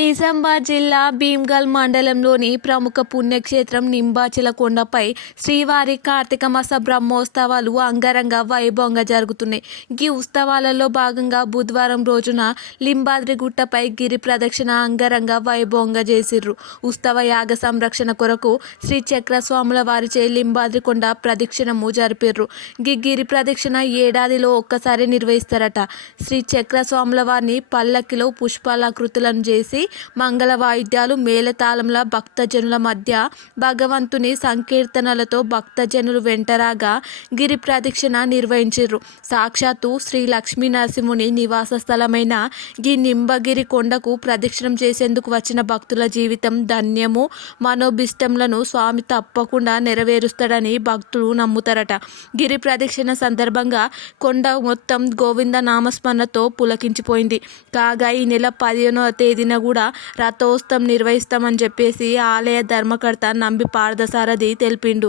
నిజామాబాద్ జిల్లా భీమ్గల్ మండలంలోని ప్రముఖ పుణ్యక్షేత్రం నింబాచలకొండపై శ్రీవారి కార్తీక మాస బ్రహ్మోత్సవాలు అంగరంగ వైభవంగా జరుగుతున్నాయి. ఈ ఉత్సవాలలో భాగంగా బుధవారం రోజున లింబాద్రిగుట్టపై గిరి ప్రదక్షిణ అంగరంగ వైభవంగా చేసిర్రు. ఉత్సవ యాగ సంరక్షణ కొరకు శ్రీ చక్రస్వాముల వారిచే లింబాద్రికొండ ప్రదక్షిణము జరిపిర్రు. ఈ గిరి ప్రదక్షిణ ఏడాదిలో ఒక్కసారి నిర్వహిస్తారట. శ్రీ చక్రస్వాముల వారిని పల్లకిలో పుష్పాలకృతులను చేసి మంగళ వాయిద్యాలు మేళతాళంల భక్తజనుల మధ్య భగవంతుని సంకీర్తనలతో భక్తజనులు వెంటరాగా గిరి ప్రదక్షిణ నిర్వహించారు. సాక్షాత్తు శ్రీ లక్ష్మీ నరసింహుని నివాస స్థలమైన ఈ నింబగిరి కొండకు ప్రదక్షిణం చేసేందుకు వచ్చిన భక్తుల జీవితం ధన్యము, మనోభిష్టములను స్వామి తప్పకుండా నెరవేరుస్తాడని భక్తులు నమ్ముతారట. గిరి ప్రదక్షిణ సందర్భంగా కొండ మొత్తం గోవింద నామస్మరణతో పులకించిపోయింది. కాగా ఈ నెల 15వ తేదీన కూడా రథోత్సవం నిర్వహిస్తామని చెప్పేసి ఆలయ ధర్మకర్త నంబి పార్థసారథి తెలిపిండు.